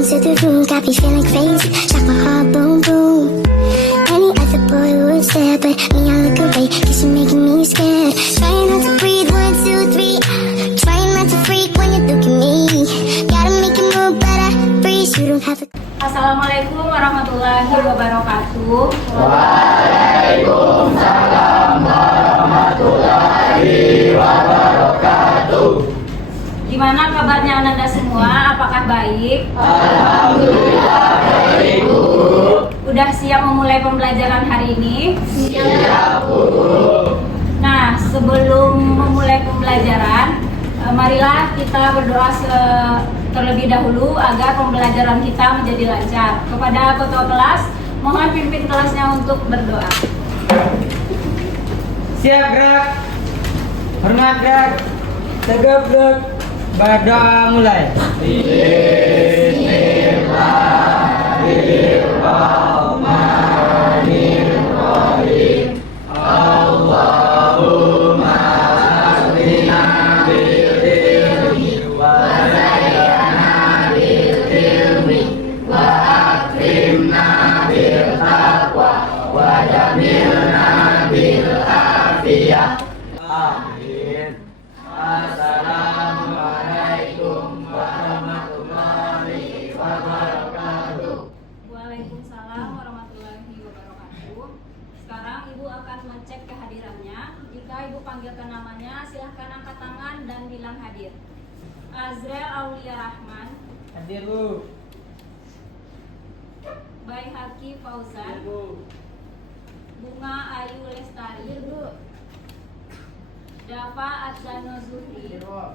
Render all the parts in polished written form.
into the room, got me feeling crazy. Shot my heart, boom, boom. Any other boy would stare, but me, I look away, cause you're making me scared. Trying not to breathe, 1, 2, 3. Trying not to freak when you look at me. Gotta make it move, but I freeze. You don't have to. Assalamualaikum warahmatullahi wabarakatuh. Waalaikumsalam warahmatullahi wabarakatuh. Gimana kabarnya Ananda semua? Apakah baik? Alhamdulillah baik, Bu. Udah siap memulai pembelajaran hari ini? Siap, Bu. Nah, sebelum memulai pembelajaran, marilah kita berdoa terlebih dahulu agar pembelajaran kita menjadi lancar. Kepada ketua kelas, mohon pimpin kelasnya untuk berdoa. Siap gerak, hormat gerak, tegap gerak, berdoa mulai. Bismillahirrahmanirrahim. Allahumma asrina bil ilmi wa zayyana bil ilmi wa akrimna bil taqwa wa jamilna bil afiyah. Amin. Assalamualaikum warahmatullahi wabarakatuh. Waalaikumsalam warahmatullahi wabarakatuh. Sekarang Ibu akan mengecek kehadirannya. Jika Ibu panggilkan namanya, silahkan angkat tangan dan bilang hadir. Azrel Aulia Rahman, Hadir, Bu. Baihaqi Fauzan, Hadir, Bu. Bunga Ayu Lestari, Dafa Adzano Zuhri, Hadir, Bu.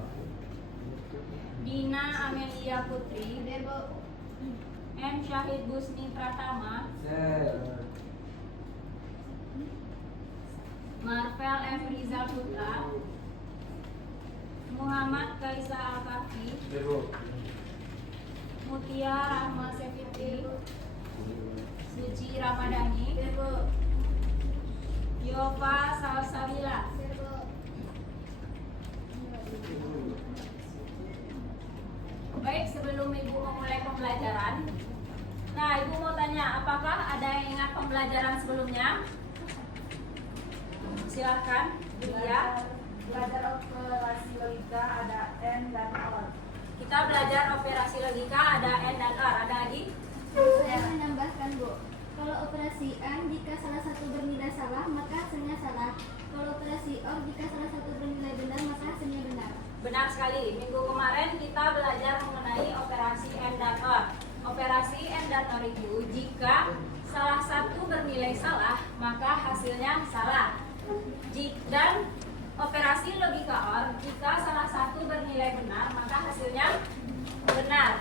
Dina Amelia Putri, M. Syahid Busni Pratama, Set. Marvel F. Rizal Putra, Muhammad Kaisa Al-Kafi, Hadir, Bu. Mutia Rahma Sefitri, Suci Ramadhani, Yova Salsabila. Baik, sebelum Ibu memulai pembelajaran, nah Ibu mau tanya, apakah ada yang ingat pembelajaran sebelumnya? Silahkan, Budia. Belajar operasi logika ada N dan R. Kita belajar operasi logika, ada N dan R. Ada lagi? Saya menambahkan, Bu. Kalau operasi N jika salah satu bernilai salah, maka hasilnya salah. Kalau operasi OR jika salah satu bernilai benar, maka hasilnya benar. Benar sekali. Minggu kemarin kita belajar mengenai operasi N dan OR. Operasi N dan OR itu jika salah satu bernilai salah, maka hasilnya salah. Dan operasi logika OR jika salah satu bernilai benar, maka hasilnya benar.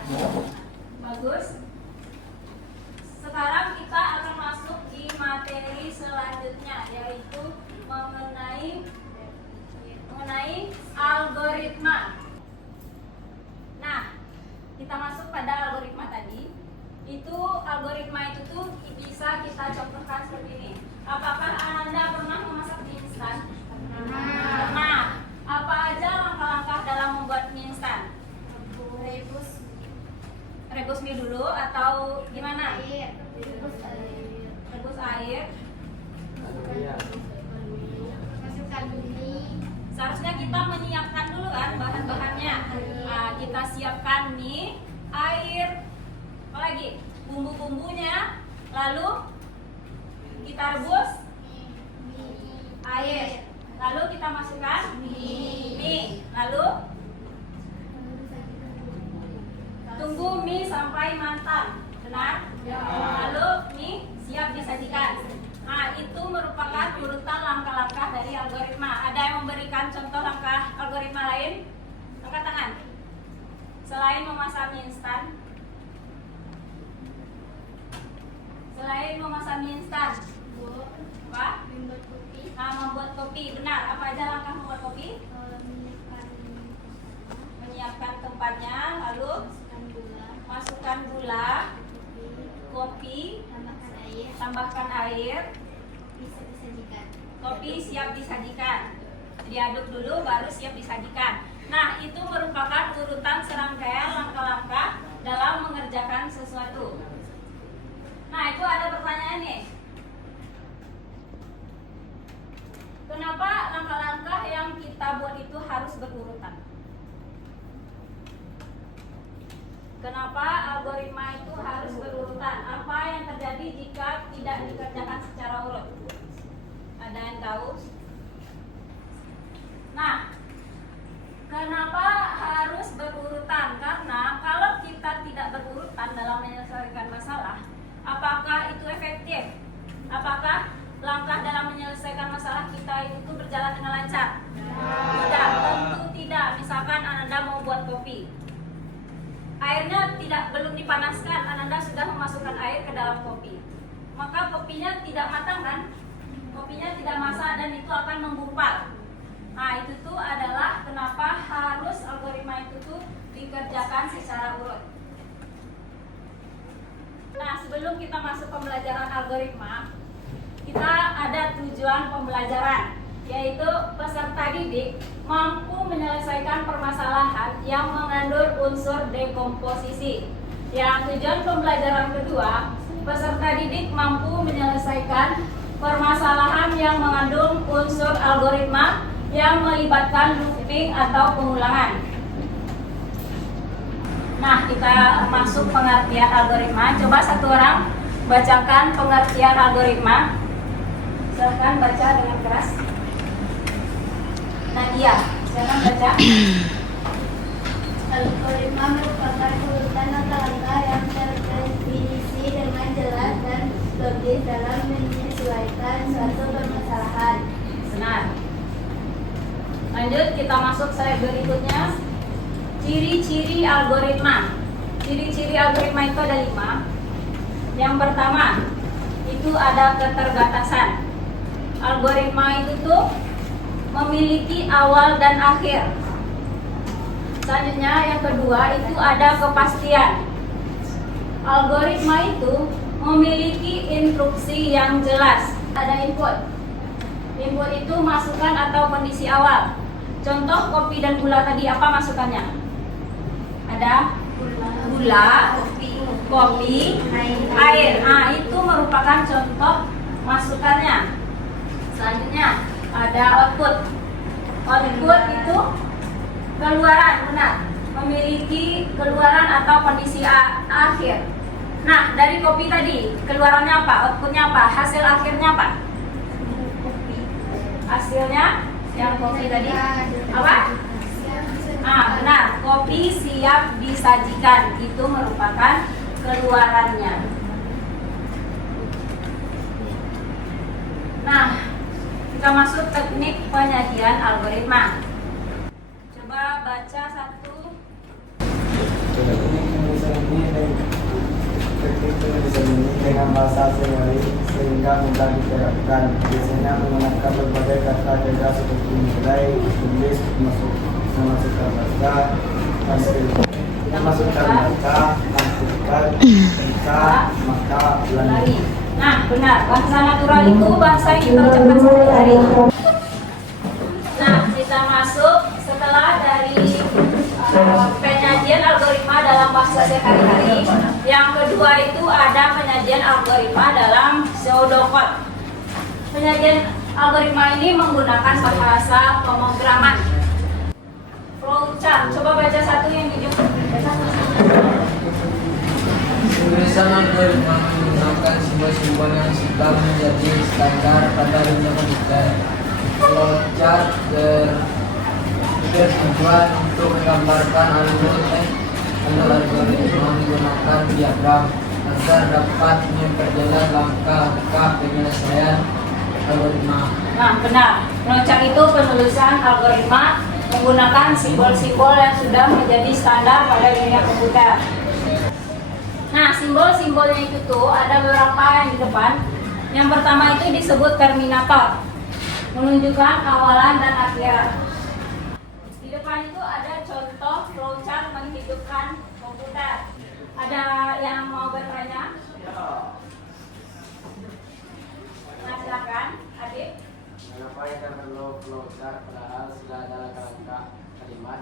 Bagus. Sekarang kita akan masuk di materi selanjutnya, yaitu mengenai algoritma. Nah, kita masuk pada algoritma tadi. Algoritma itu tuh bisa kita contohkan seperti ini. Apakah Ananda pernah memasak mie instan? Pernah. Apa aja langkah-langkah dalam membuat mie instan? Rebus mie dulu atau gimana? Rebus air. Masukkan mie. Seharusnya kita menyiapkan dulu kan bahan-bahannya. Nah, kita siapkan mie, air, apa lagi? Bumbu-bumbunya. Lalu kita rebus air. Lalu kita masukkan mie. Lalu tunggu mie sampai matang. Benar? Lalu mie siap disajikan. Nah, itu merupakan urutan langkah-langkah dari algoritma. Ada yang memberikan contoh langkah algoritma lain? Angkat tangan. Selain memasak mie instan. Selain memasak mie instan. Apa? Membuat kopi. Nah, membuat kopi. Benar. Apa aja langkah membuat kopi? Menyiapkan tempatnya, lalu masukkan gula, kopi, tambahkan air, Bisa disajikan. kopi siap disajikan. Diaduk dulu baru siap disajikan. Nah, itu merupakan urutan serangkaian langkah-langkah dalam mengerjakan Kenapa algoritma itu harus berurutan? Apa yang terjadi jika tidak dikerjakan secara urut? Ada yang tahu? Nah, kenapa harus berurutan? Karena kalau kita tidak berurutan dalam menyelesaikan masalah, apakah itu efektif? Apakah langkah dalam menyelesaikan masalah kita itu berjalan dengan lancar? Tidak, tentu tidak. Misalkan Ananda mau buat kopi, airnya belum dipanaskan, Ananda sudah memasukkan air ke dalam kopi, maka kopinya tidak matang kan? Kopinya tidak masak dan itu akan menggumpal. Nah, itu tuh adalah kenapa harus algoritma itu tuh dikerjakan secara urut. Nah, sebelum kita masuk pembelajaran algoritma, kita ada tujuan pembelajaran, yaitu peserta didik mampu menyelesaikan permasalahan yang mengandung unsur dekomposisi. Yang tujuan pembelajaran kedua, peserta didik mampu menyelesaikan permasalahan yang mengandung unsur algoritma yang melibatkan looping atau pengulangan. Nah, kita masuk pengertian algoritma. Coba satu orang bacakan pengertian algoritma. Silakan baca dengan keras. Nadia, silakan baca. Algoritma merupakan urutan langkah-langkah yang terdefinisi dengan jelas dan logis dalam menyesuaikan suatu permasalahan. Benar. Lanjut, kita masuk slide berikutnya. Ciri-ciri algoritma. Ciri-ciri algoritma itu ada 5. Yang pertama, itu ada keterbatasan. Algoritma itu tuh memiliki awal dan akhir. Selanjutnya, yang kedua, itu ada kepastian. Algoritma itu memiliki instruksi yang jelas. Ada input. Input itu masukan atau kondisi awal. Contoh kopi dan gula tadi, apa masukannya? Ada gula, kopi, air. Nah, itu merupakan contoh masukannya. Selanjutnya ada output. Output itu keluaran, benar. Memiliki keluaran atau kondisi akhir. Nah, dari kopi tadi, keluarannya apa? Outputnya apa? Hasil akhirnya apa? Hasilnya yang kopi tadi apa? Benar, kopi siap disajikan. Itu merupakan keluarannya. Nah, kita masuk teknik penyajian algoritma. Coba baca satu. Teknik penulisan ini dengan bahasa sehari sehingga mudah diterapkan. Biasanya menggunakan berbagai kata kerja seperti mulai, tulis, memasukkan kata, memasukkan kata, masukkan, jika, maka, ulangi. Nah, benar. Bahasa natural itu bahasa yang kita ucapkan sehari-hari. Nah, kita masuk setelah dari penyajian algoritma dalam bahasa sehari-hari. Yang kedua itu ada penyajian algoritma dalam pseudocode. Penyajian algoritma ini menggunakan bahasa pemrograman. Flowchart. Coba baca satu yang di Tulisan algoritma menggunakan simbol-simbol yang sudah menjadi standar pada dunia komputer. Flowchart bertujuan untuk menggambarkan alur algoritma menggunakan diagram agar dapat memperjelas langkah-langkah penyelesaian algoritma. Nah, benar. Flowchart itu penulisan algoritma menggunakan simbol-simbol yang sudah menjadi standar pada dunia komputer. Nah, simbol-simbolnya itu tuh ada beberapa yang di depan. Yang pertama itu disebut terminator, menunjukkan awalan dan akhir. Di depan itu ada contoh flowchart menghidupkan komputer. Ada yang mau bertanya? Nah, silakan, Adik. Mengapa kita perlu flowchart padahal sudah ada langkah-langkah kalimat?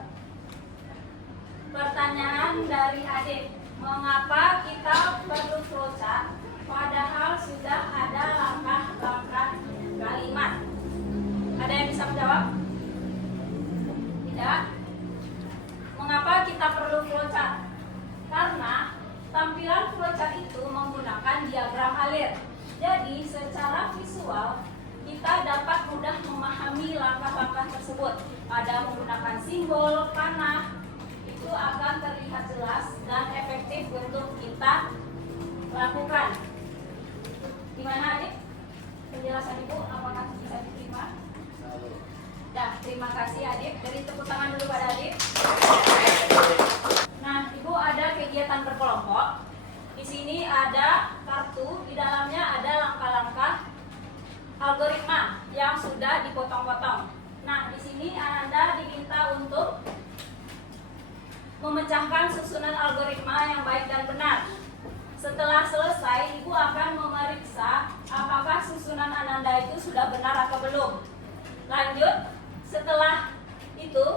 Pertanyaan dari Adik. Mengapa kita perlu flowchart padahal sudah ada langkah-langkah kalimat? Ada yang bisa menjawab? Tidak. Mengapa kita perlu flowchart? Karena simbol panah itu akan terlihat jelas dan efektif untuk kita lakukan. Gimana adik? Penjelasan ibu apakah bisa diterima? Nah, terima kasih adik. Dari tepuk tangan dulu pada adik. Nah, ibu ada kegiatan berkelompok. Di sini ada kartu, di dalamnya ada langkah-langkah algoritma yang sudah dipotong-potong. Nah, di sini Ananda diminta untuk memecahkan susunan algoritma yang baik dan benar. Setelah selesai, ibu akan memeriksa apakah susunan Ananda itu sudah benar atau belum. Lanjut, setelah itu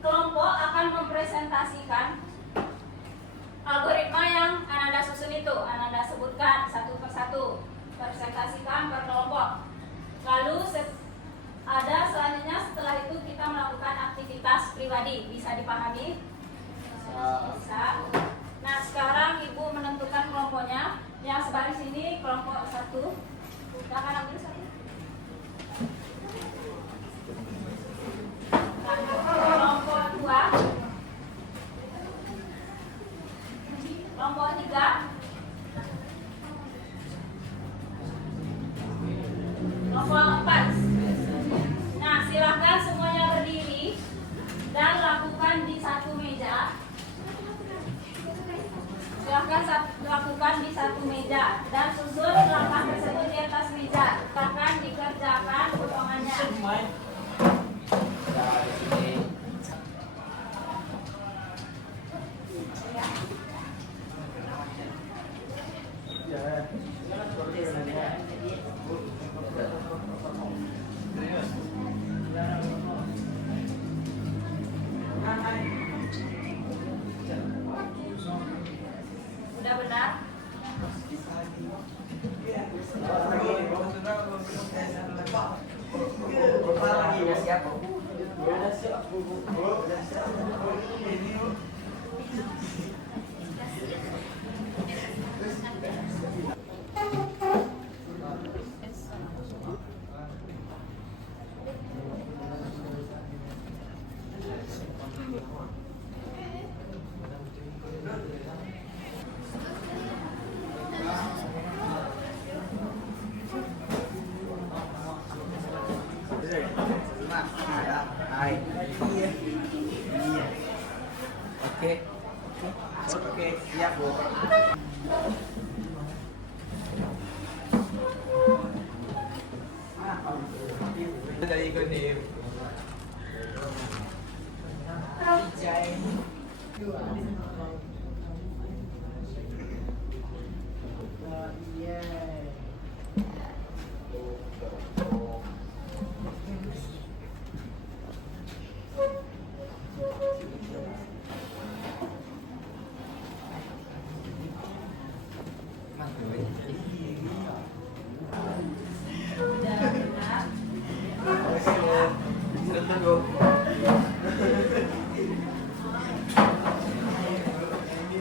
kelompok akan mempresentasikan algoritma yang Ananda susun itu. Ananda sebutkan satu persatu, presentasikan per kelompok. Lalu ada selanjutnya setelah itu kita melakukan aktivitas pribadi. Bisa dipahami? Bisa. Nah, sekarang ibu menentukan kelompoknya. Yang sebaris ini kelompok 1. Silakan ambil satu. Kelompok 2. Kelompok 3. Kelompok 4. Nah, silakan semuanya berdiri dan lakukan di satu meja. Silakan lakukan di satu meja dan susun langkah tersebut di atas meja. Silakan dikerjakan potongannya. Sudah benar? Oke, siap Bu. Dari Godim.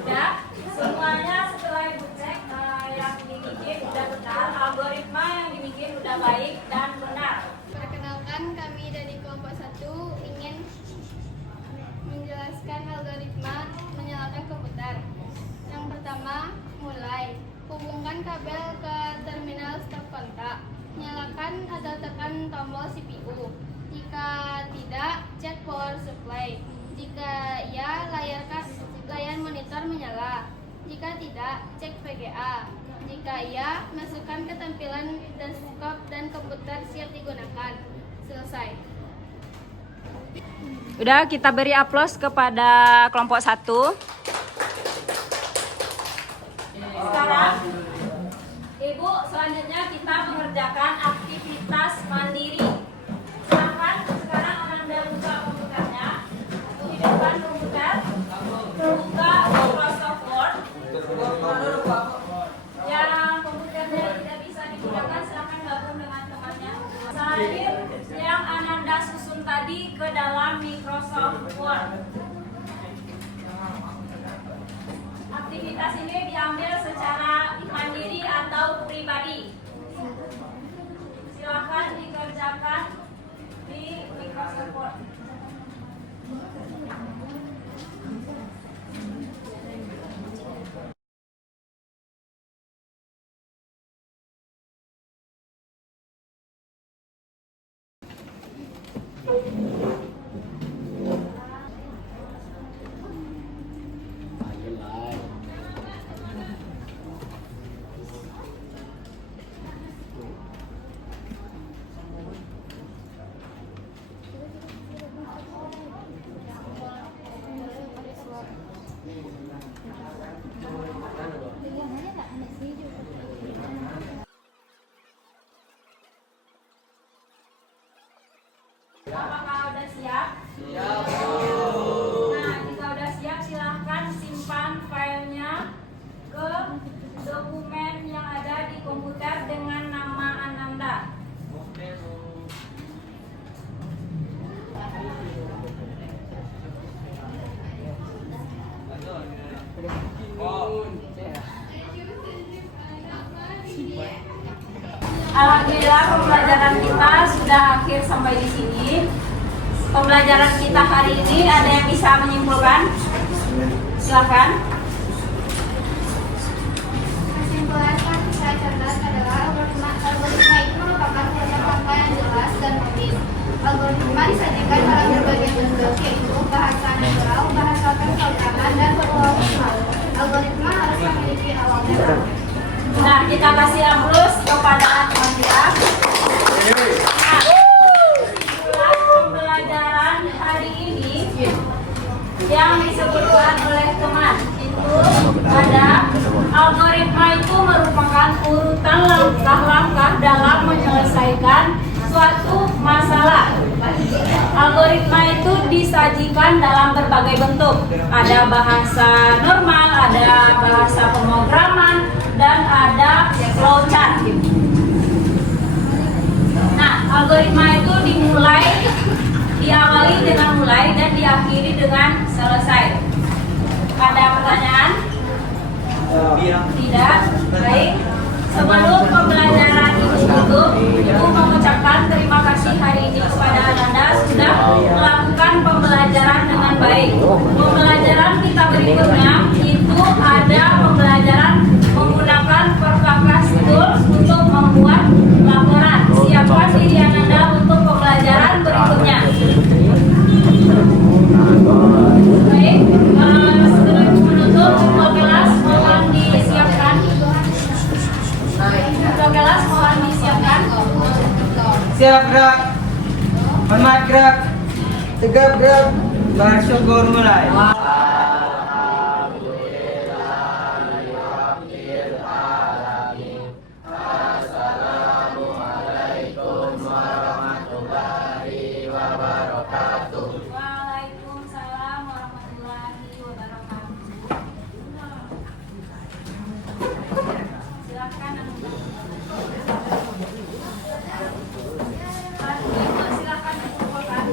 Ya, semuanya setelah ibu cek yang dibikin sudah benar, algoritma yang dibikin sudah baik dan benar. Perkenalkan, kami dari kelompok 1 ingin menjelaskan algoritma menyalakan komputer. Yang pertama, mulai. Hubungkan kabel ke terminal stop kontak. Nyalakan atau tekan tombol CPU. Jika tidak, cek power supply. Jika ya, layar monitor menyala. Jika tidak, cek VGA. Jika iya, masukkan ketampilan desktop dan komputer siap digunakan. Selesai. Udah, kita beri aplaus kepada kelompok 1. Sekarang, ibu selanjutnya kita mengerjakan aktivitas mandiri. Silakan sekarang Ananda buka komputernya. Hidupkan komputer. Buka Microsoft Word. Yang komputernya tidak bisa digunakan, silakan gabung dengan temannya. Salin yang Ananda susun tadi ke dalam Microsoft Word. Aktivitas ini diambil secara mandiri atau pribadi. Silakan dikerjakan di Microsoft Word. Apakah udah siap? Siap. Nah, jika udah siap silahkan simpan filenya ke dokumen yang ada di komputer dengan nama Ananda. Alhamdulillah pembelajaran kita sudah akhir sampai di sini. Pembelajaran kita hari ini ada yang bisa menyimpulkan? Silakan. Kesimpulan yang saya catat adalah algoritma itu merupakan protokol yang jelas dan rumit. Algoritma disajikan dalam berbagai bentuk, yaitu bahasa natural, bahasa pemrograman, dan berulang-ulang. Algoritma harus memiliki awal dan akhir. Nah, kita kasih aplaus kepada Nadia. Nah, kesimpulan pembelajaran hari ini yang disebutkan oleh teman itu ada algoritma itu merupakan urutan langkah-langkah dalam menyelesaikan suatu masalah. Algoritma itu disajikan dalam berbagai bentuk. Ada bahasa normal, ada bahasa pemrograman, dan ada flowchart. Nah, algoritma itu diawali dengan mulai dan diakhiri dengan selesai. Ada pertanyaan? Tidak? Baik. Sebelum pembelajaran ini tutup, Ibu mengucapkan terima kasih hari ini kepada Ananda sudah melakukan pembelajaran dengan baik. Pembelajaran kita berikutnya itu ada pembelajaran menggunakan perkakas tools untuk membuat laporan. Siapkan diri Ananda untuk pembelajaran berikutnya. Baik, sebelum menutup, ketua kelas mohon disiapkan. Ketua kelas mohon disiapkan. Siap gerak. Hormat gerak. Tegap gerak. Bersyukur mulai. Waalaikumsalam warahmatullahi wabarakatuh. Silakan Ananda. Silakan dikumpulkan.